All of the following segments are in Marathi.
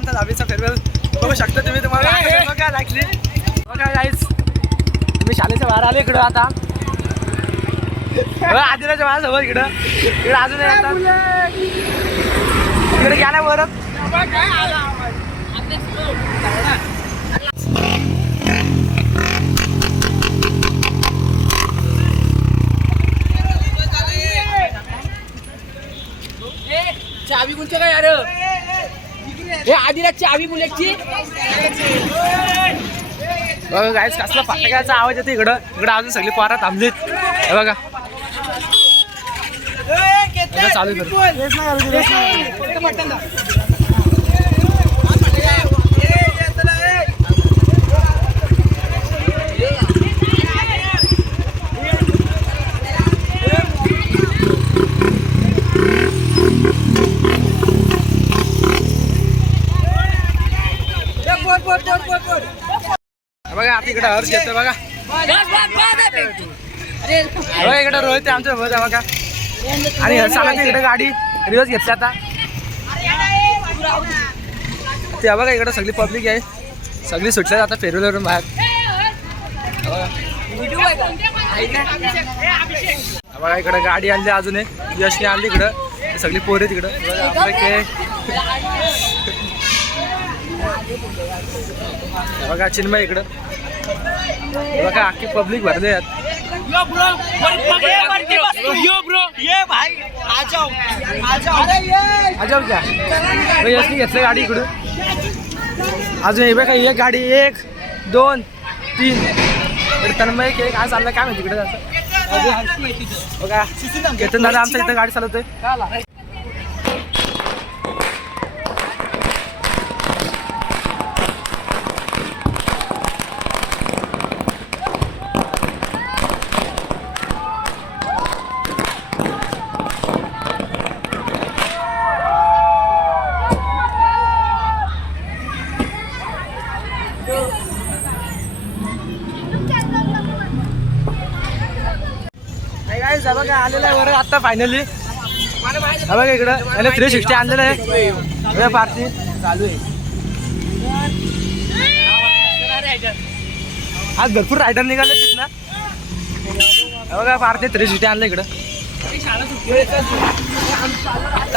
आमचा दहावीचा फेरवेल बघू शकता तुम्ही तुम्हाला. बघा लागली बघा गाईस तुम्ही शाळेच्या बाहेर आले इकडं आता. आदिराच्या माझ्यासोबत इकडं. इकडं अजून येतात. इकडे गेला परत चावी कोणच्या काय यार? हे आदिराज चावी बुलेटची बघा गाईस कसला फटाक्याचा आवाज येतो इकडं. इकडं अजून सगळी पोरा थांबलीत. हे बघा. बघा, चालू करू. बघा आता इकडे हर्ष येतो बघा. बघा इकडे रोहित आहे आमच्या आहे बघा. आणि हर्ष आला तर इकडे गाडी रिवर्स घेतली आता. ते बघा इकडे सगळी पब्लिक आहे. सगळी सुटल्या आता फेरवल्यावरून बाहेर. बघा इकडे गाडी आणली अजून एक. यशने आणली इकडं. सगळी पोरे तिकडं बघा, चिन्मय इकडं. बघा अख्खी पब्लिक भरले आहेत. Yo bro yo bro. ये भाई आ जाओ आ जाओ अजब क्या भाई असली घेतलं गाडी इकडून अजून हे बघा एक गाडी एक दोन तीन. इकडे तन्मय एक एक. आज चाललं काय माहिती इकडे जातं बघा. केतन दादा आमच्या इथं. गाडी चालवतोय नाही guys, हे बघा आता फायनली हा बघा इकडं. याने थ्री सिक्स्टी आणलेलं आहे. पार्टी चालू आहे आज भरपूर रायडर निघाले तिथ बघा पार्टी थ्री सिक्स्टी आणलं इकडं.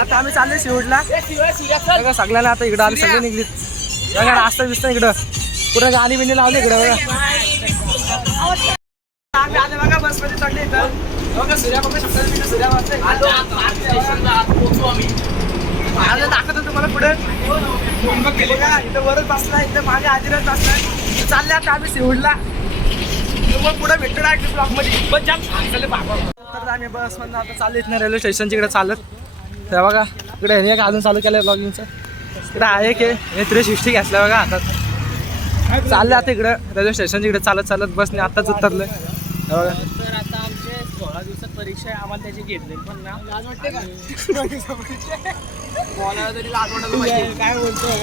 आता आम्ही चाललोय शिवडला बघा सगळ्यांना आता इकडं आले सगळे निघलीत. बघा रास्ता दिसतं इकडं. पुढे गाणी बिणी लावली इकडं बघा. आम्ही आले बघा बसमध्ये चढले इथं. बघा सूर्या बघू शकता तुम्ही सूर्या वाजता आलं. दाखवतो तुम्हाला पुढे. का इथं वरच बसला इथं मागे आदिरच बसला चालले आता आम्ही सिवडला मग पुढे भेटतो डायरेक्ट ब्लॉकमध्ये पण जाम चालले बाबा. तर आम्ही बस मधून आता चालले इथनं रेल्वे स्टेशनच्या इकडे चालत. तर बघा इकडे हे का अजून चालू केलं ब्लॉगिंगचं इकडे आहे की हे. थ्री सिक्स्टी घेतलं बघा हातात चाललं आता इकडं रेल्वे स्टेशनच्या इकडे चालत चालत बसने आताच उतरलं हे बघा. सोळा दिवसात परीक्षा आहे आम्हाला त्याची घेतली पण ना लाज वाटते का? बोलायला तरी लाज वाटत काय बोलतोय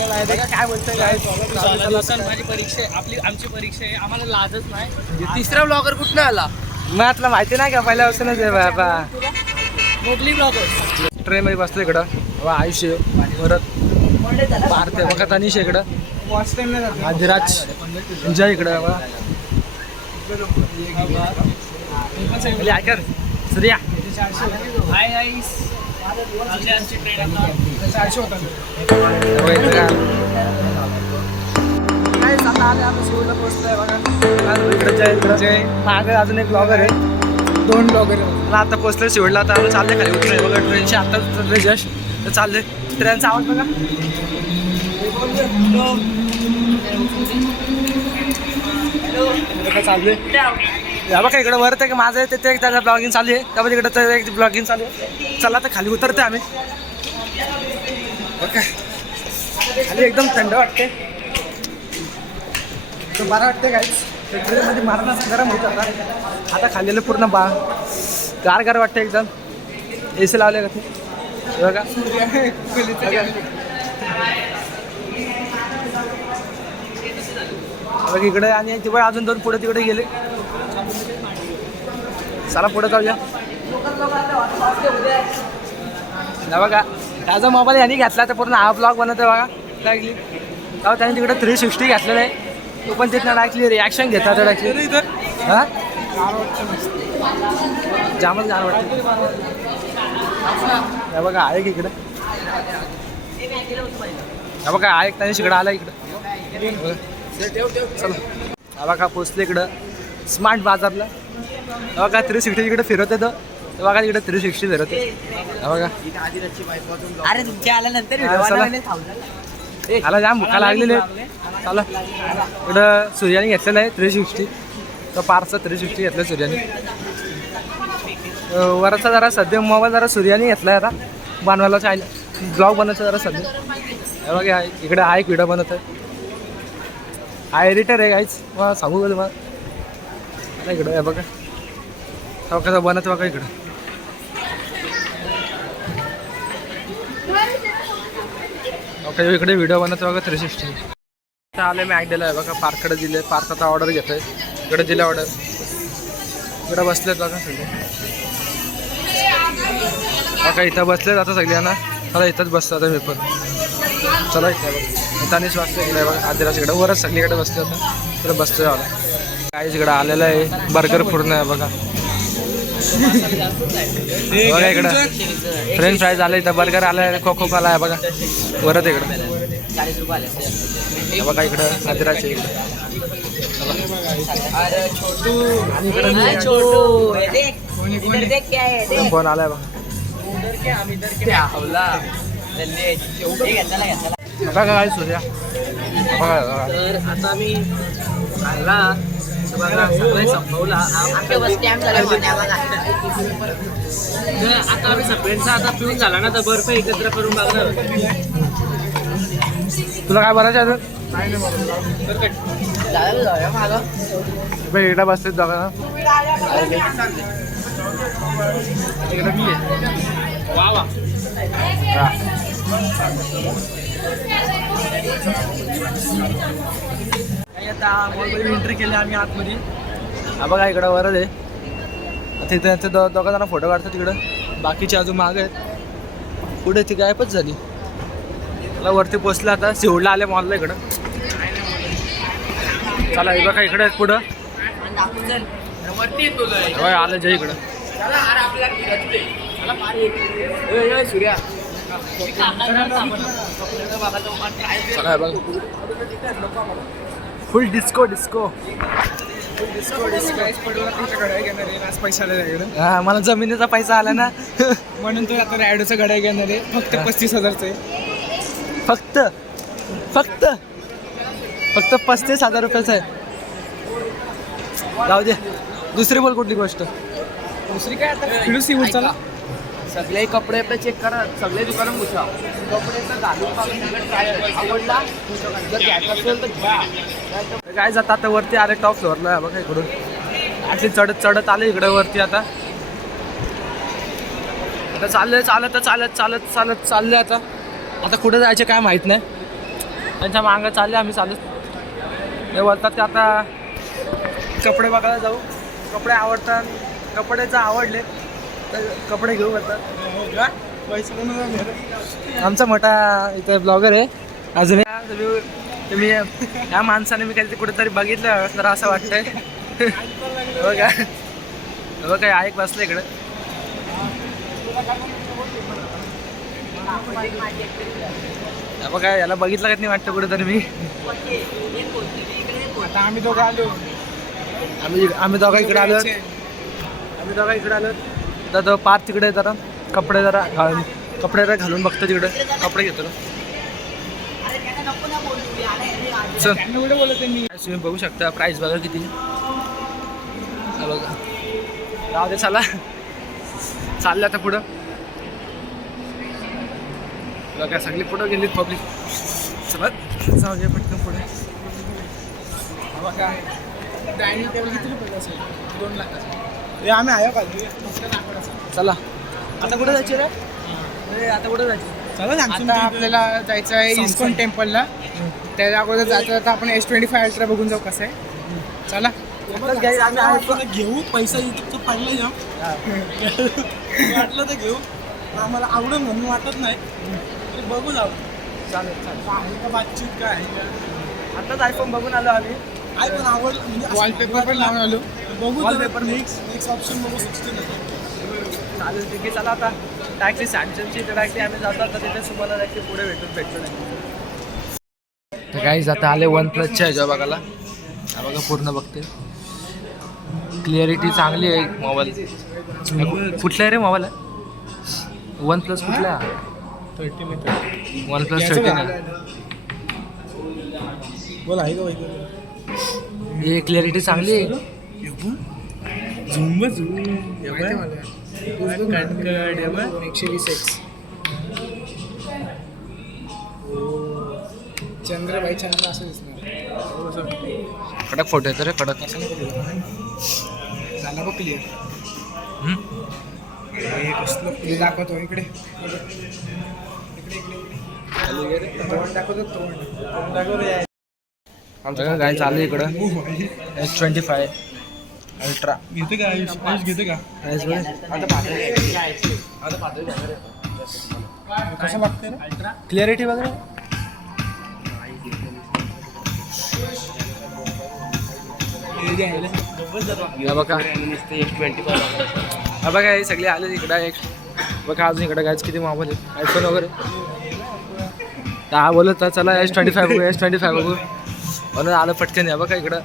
काय बोलतोय काय सोळा दिवसात माझी परीक्षा आहे. आपली आमची परीक्षा आहे. आम्हाला लाजच नाही. तिसरा ब्लॉगर कुठनं आला? मग तुला माहिती नाही का? पहिल्यापासूनच आहे बाबा. मोगली ब्लॉगर ट्रेन मध्ये बसलो इकडं. वा आयुष्य. परत भारतीय बघा तनिष आहे इकडं. आदिराज. एन्जॉय इकडं. बघा. ऐकर सूर्या. हाय गाईस आमची आमची ट्रेन आता बघा इथं काय. काय आता आले आम्ही शिवला पोहोचलोय बघा. आज इकडं जय इकडं मागे अजून एक ब्लॉगर आहे. दोन ब्लॉगर मला आता पोहोचलं शिवडला आता आम्ही चालले खाली. उतरले बघा ट्रेनशी आता उतरले जस्ट तर चालले ट्रेनचा आवाज बघा. बघा, चाललोय? या बघा इकडं वर ते माझं आहे ते त्याचं ब्लॉगिंग चालू आहे. त्यामध्ये इकडे तर एक ब्लॉगिंग चालू आहे. चला तर खाली उतरते आम्ही. ओके खाली एकदम थंड वाटते तर बरं वाटते काहीच ट्रेनमध्ये गरम होत आता. आता खाल्लेलं पूर्ण बा गार गार वाटते एकदम. ए सी लावले का ते? बघा. बघा. बघ इकडे आणि तिकडे अजून दोन पुढे तिकडे गेले. चला पुढे जाऊया. ना बघा त्याचा मोबाईल यांनी घेतला तर पूर्ण हा ब्लॉग बनवतोय बघा. लागली तेव्हा त्याने तिकडे थ्री सिक्स्टी घेतलेलं आहे. तो पण तिथनं लागली रिॲक्शन घेतात त्याची हा? जामच गाणं वाटतं हे बघा आहे की इकडं? हे बघा आहे त्याने इकडं आला इकडं. चला हा बघा पोचले इकडं. स्मार्ट बाजारला. बघा थ्री सिक्स्टी इकडे फिरत येतं बघा तिकडे थ्री सिक्स्टी फिरत आहे. बघा. अरे तुमच्या आल्यानंतर जाम भुका लागलेले चला. इकडं सूर्याने घेतलेलं आहे थ्री सिक्स्टी. तर पारचा थ्री सिक्स्टी घेतलं सूर्याने. वरचा जरा सध्या मोबाईल जरा सूर्याने घेतला आहे आता. बनवायला चाय ब्लॉग बनवायचा जरा सध्या. बघा इकडे हा एक व्हिडिओ बनवत आहे हा एडिटर आहे काहीच मग सांगू का तुम्हाला? आता इकडं आहे बघा. हा कसा बनत बघा इकडं. ओके इकडे व्हिडिओ बनत बघा थ्री सिक्स्टी आता आले मी ऐकलेलं आहे बघा पार्ककडे दिले पार्क आता ऑर्डर घेतो आहे इकडे दिले ऑर्डर इकडे बसलेत बघा सगळे. बघा इथं बसलेत आता सगळ्यांना. चला इथंच बसतो आता मी पण चला इथं बघा. इथं आणि स्वास्थ्य इकडे बघा आदिराज इकडे. वरच सगळीकडे बसले आता. इकडे बसतोय आला काहीच इकडं आलेलं आहे. बर्गर पूर्ण आहे बघा. बघा इकडं. फ्रेंच फ्राईज आलं इथं. बर्गर आलाय खोखो कोला आहे बघा. वरत इकडं. बघा इकडं. आदिराजच्या इकडं. फोन आलाय बघा. बघा काय सूर्या बघा तर आता मी आला बघा सगळे संपवला. आमच्या बस स्टँड झाला आता आम्ही सगळ्यांचा आता पिऊन झाला ना तर बर्फ एकत्र करून बघणार. तुला काय बरायचं आहे अजून? इकडे बसलेत इकडे मी आहे. वा वा. हा. काही आता मॉलमध्ये एंट्री केली आम्ही आतमध्ये. हा बघा इकडं वरच आहे. तिथे त्यांचे दो दोघा जण फोटो काढतात तिकडं बाकीचे अजून माग आहेत. पुढे ती गायबच झाली. मला वरती पोचलं आता. शिवडला आले मॉलला इकडं. चला हे बघा इकडे आहेत पुढं. होय आलं जय इकडं. चला बघा. फुल डिस्को डिस्को पैसा आलेला हा मला जमिनीचा पैसा आला ना. म्हणून तो आता रॅडोचा गड्या घेणार आहे. फक्त पस्तीस हजारचं आहे. फक्त फक्त फक्त पस्तीस हजार रुपयाचं आहे. जाऊ दे. दुसरी बोल कुठली गोष्ट? दुसरी काय आता? फिरू सी चला सगळे कपडे आपले चेक करा. सगळे दुकानं पुसा कपडे तर घालून बघा, आवडला? जर घ्यायचा असेल तर घ्या. काय जातं आता वरती आले टॉप फ्लोअरला आहे बघा इकडून. असे चढत चढत आले इकडे वरती आता. आता चाललंय चालत चालत चालत चालत चालले आता. आता कुठे जायचे काय माहीत नाही. त्यांच्या मागं चालले आम्ही चालत ते बोलतात ते आता? कपडे बघायला जाऊ. कपडे आवडतात. कपडे जर आवडले. तर कपडे घेऊ कोणाला मिळाले? आमचा मोठा इथे ब्लॉगर आहे. अजून तुम्ही या माणसाने मी कधी कुठेतरी बघितलं तर असं वाटतंय. हो का? हो काय ऐक बसलं इकडे. हा बघा याला बघितलं का नाही वाटतं कुठेतरी मी? आता आम्ही दोघं आलो. आम्ही आम्ही दोघा इकडे आलो. आम्ही दोघा इकडे आलो. तर पार तिकडे जरा कपडे जरा घालून कपडे जरा घालून बघतो तिकडे. कपडे घेतो चल. कुठे बोलत आहे मी तुम्ही बघू शकता प्राईस बघा किती. बघा. राहू दे चला. चाललं आता पुढं. बघा सगळी पुढं गेलीत पब्लिक चला. जाऊ दे पटकन पुढे. बघा. डायनिंग टेबल किती रुपये असेल? दोन लाखाचा. हे आम्ही खाली लाकडाचं चला. आता कुठं जायचे रे? अरे, आता कुठं जायचं? चला आता आपल्याला जायचं आहे इस्कॉन टेम्पलला. त्याच्या अगोदर जाता जाता आपण एस ट्वेंटी फाय अल्ट्रा बघून जाऊ कसं आहे. चला. आताच guys, आम्ही आहे. घेऊ पैसा युट्यूबचं पडलं जाम वाटलं तर घेऊ. आम्हाला आवडून म्हणून वाटत नाही. तरी बघू जाऊ. चालेल चालेल. आहे का बातचीत काय आहे. का? आताच आयफोन बघून आलो आम्ही. आहे पण आवडलं म्हणजे वॉलपेपर पण लावून आलो. बघू Wallpaper. नेक्स्ट नेक्स्ट ऑप्शन बघू सिक्स्टीन चालेल ठीक आहे. चला आता. टॅक्सी सॅमसंगची तर टॅक्सी आम्ही जातो. आता तिथे तुम्हाला टॅक्सी पुढे भेटून भेटतो नाही तर काही आता आले वन प्लसच्या ह्याच्या बघायला. हा बघा पूर्ण बघते. क्लिअरिटी चांगली आहे मोबाईल कुठला आहे रे मोबाईल वन प्लस कुठला? थर्टी मी वन प्लस थर्टीन आहे बोल आहे का हे क्लिअरिटी चांगली आहे. झुंब झुंब एकशे वीस एक्स चंद्रबाई चंद्र असं दिसणार. कडक फोटो येतो रे कडक झाला बघ क्लिअर दाखवतो इकडे. इकडे इकडे तोंड दाखवतो तोंड. तोंड दाखवतो बघा काय चालू आहे इकडं. एस ट्वेंटी फाय अल्ट्रा घेते का? आयुष आयुष घेते का? कसं लागतं रे? क्लिअरिटी वगैरे? बघा. हा बघा हे सगळे आले इकडं एक बघा अजून इकडं गायच किती मोबाईल आहे आयफोन वगैरे. हा बोलत चला एस ट्वेंटी फाय बघू एस ट्वेंटी फाय बघू. म्हणून आलं पटकन या बघा इकडं.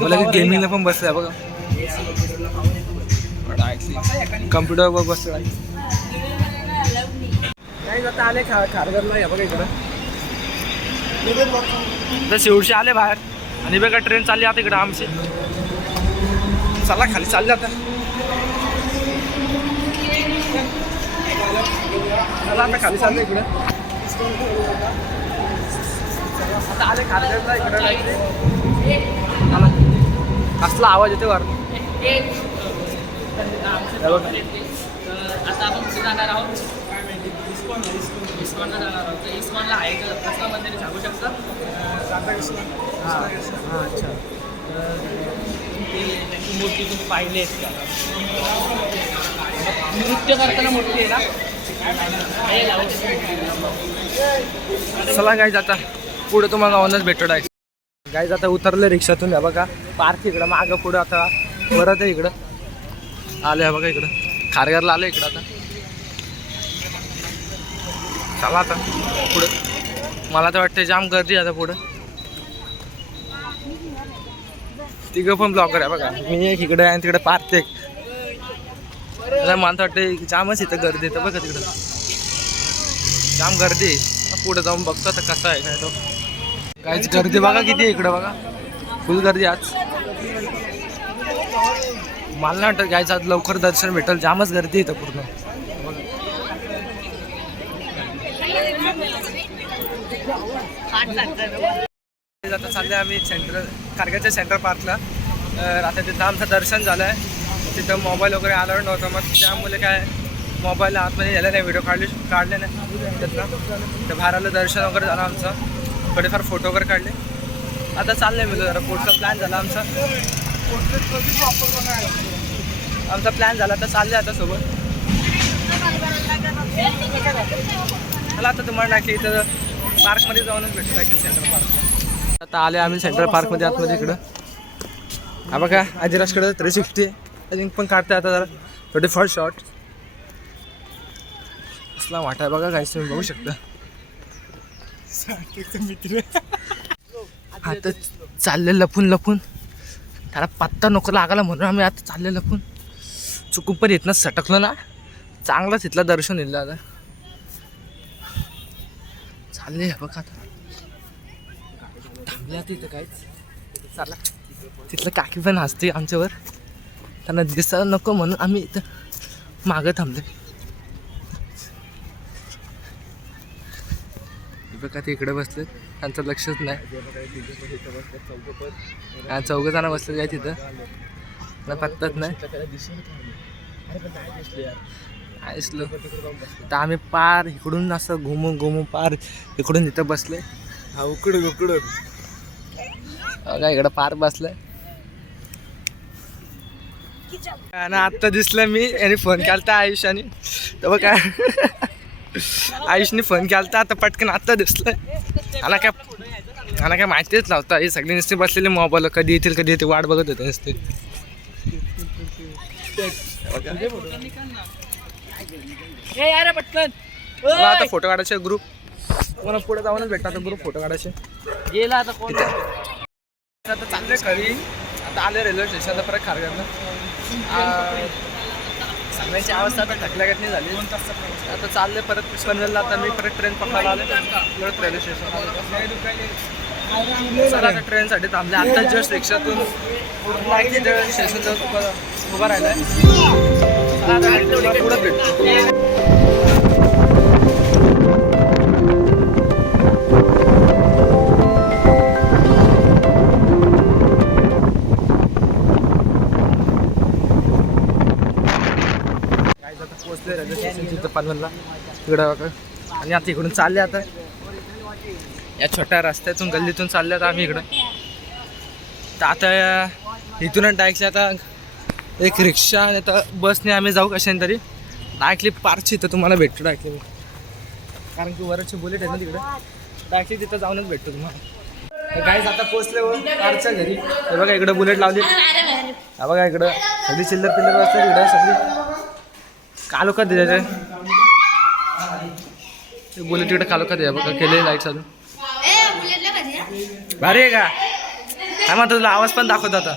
मला गेमिंगला पण बसलं बघा. कम्प्युटरवर बसलं नाही आता आले खा खारघरला या बघा इकडं. तर शेवटचे आले बाहेर. आणि बघा ट्रेन चालली आता इकडं आमची. चला खाली चालले आता. चला आता खाली चाललं इकडं. कसला आवाज येतो वर हे आता आपण कुठे जाणार आहोत इस्कॉनला जाणार आहोत तर इस्कॉनला आहे का कसं मंदिर सांगू शकता हां हां अच्छा ते मूर्ती तुम्ही पाहिली आहेत का नृत्य करताना मूर्ती आहे ना चला काय जाता पुढे तुम्हाला ऑनच भेटत आहे. गाईज आता उतरलं रिक्षातून या बघा. पार्क इकडं मागं पुढं आता. परत आहे इकडं. आलं बघा इकडं. खारघरला आलं इकडं आता. चला आता. पुढं. मला तर वाटतं जाम गर्दी आहे आता पुढं. तिघं पण ब्लॉगर आहे बघा. मी एक इकडे आहे आणि तिकडे पार्क एक. मला तर वाटतं जामच इथं गर्दी येतं बघा तिकडं. जाम गर्दी आहे. पुढे जाऊन बघतो आता कसं आहे काय तो. काहीच गर्दी बघा किती आहे इकडं बघा. फुल गर्दी आज. मला नाही वाटत गायचं आज लवकर दर्शन भेटेल. जामच गर्दी इथं पूर्ण. आता चालले आम्ही सेंट्रल कारगाच्या सेंटर पार्कला तर आता तिथं आमचं दर्शन झालं आहे तिथं मोबाईल वगैरे आलं नव्हतं. मग त्यामुळे काय मोबाईल आतमध्ये गेलं नाही. व्हिडिओ काढले काढले नाही. त्यातनं तर बाहेर आलं दर्शन वगैरे झालं आमचं. थोडेफार फोटो वगैरे काढले. आता चाललंय मी जरा पुढचा प्लॅन झाला आमचा. आमचा प्लॅन झाला तर चालले आता सोबत. मला आता तुम्हाला नक्की इथं पार्कमध्ये जाऊनच भेटू नक्की सेंट्रल पार्क आता आले आम्ही सेंट्रल पार्कमध्ये आतमध्ये इकडं. हा बघा आजीराजकडं थ्री सिक्स्टी अजून पण काढते आता जरा. थोडे फर्स्ट शॉर्ट असला वाटा बघा काहीच तुम्ही बघू शकता. मित्र आता चालले लपून लपून. त्याला पत्ता नको लागला म्हणून आम्ही आता चालले लपून. चुकून पण इथनं सटकलो ना. चांगलंच इथलं दर्शन येईल आता. चालले बघ आता. थांबले आता इथं काहीच चालला तिथलं काकी पण हसते आमच्यावर. त्यांना दिसायला नको म्हणून आम्ही इथं मागं थांबले बघा ते इकडे बसले त्यांचं लक्षच नाही. चौघ जण बसले काय तिथं? मला पत्ताच नाही. ऐसलो तर आम्ही पार इकडून असं घुमून घुमून पार इकडून इथं बसले. हा उकडून उकडून बघा इकडं पार बसलंय आणि आत्ता दिसलं मी आणि फोन केलता आयुष्याने. तर बघ. काय आयुषने फोन केला आता पटकन आत्ता दिसलं. मला काय मला काय माहितीच नव्हता. हे सगळे नुसते बसलेले मोबाईल कधी येतील कधी येतील वाट बघत होते नुसते. आता फोटो काढायचे ग्रुप मला पुढे जाऊनच भेटतात आता ग्रुप फोटो काढायचे. गेला आता कोण? आता चाललोय घरी आता आले रेल्वे स्टेशनला परत खारघरला. सगळ्यांची अवस्था आता थकल्यागत नाही झाली. आता चालले परत पनवेलला आता मी परत ट्रेन पकडायला आले परत रेल्वे स्टेशन सर आता ट्रेनसाठी थांबले. आता जस्ट रिक्षातून स्टेशन जाऊन उभा राहिलाय. चला आता पुढं भेटतो पोहोचले रेल्वे स्टेशन तिथं पनवेलला तिकडं आणि आता इकडून चालले आता. या छोट्या रस्त्यातून गल्लीतून चालले आता आम्ही इकडं. तर आता इथूनच डायरेक्ट आता एक रिक्षा आणि आता बसने आम्ही जाऊ कशाने तरी. डायरेक्टली पार्कची इथं तुम्हाला भेटतो डायरेक्टली मी कारण की वरची बुलेट आहे ना तिकडं. डायरेक्टली तिथं जाऊनच भेटतो तुम्हाला. गाईज आता पोचले व हो कारच्या घरी. हे बघा इकडं बुलेट लावली. हा बघा इकडं. सगळी चिल्लर पिल्लर असतात इकडं सगळी. कालोखात आहे त्याचे ते बुलेट तिकडे कालोखात आहे बघा केले लाइट चालू भारी आहे का? काय म्हणतो तुला आवाज पण दाखवत आता.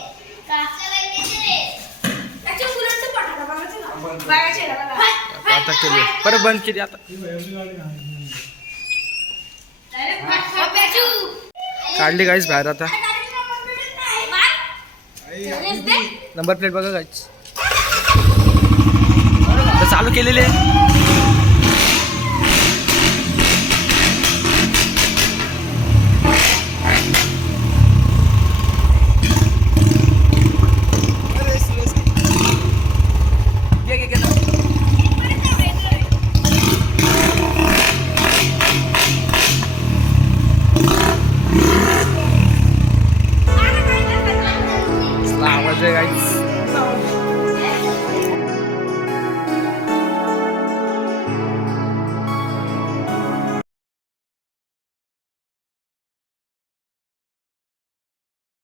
आता केली परत बंद केली आता. काढली गाईस बाहेर आता. नंबर प्लेट बघा गाईच चालू केलेले.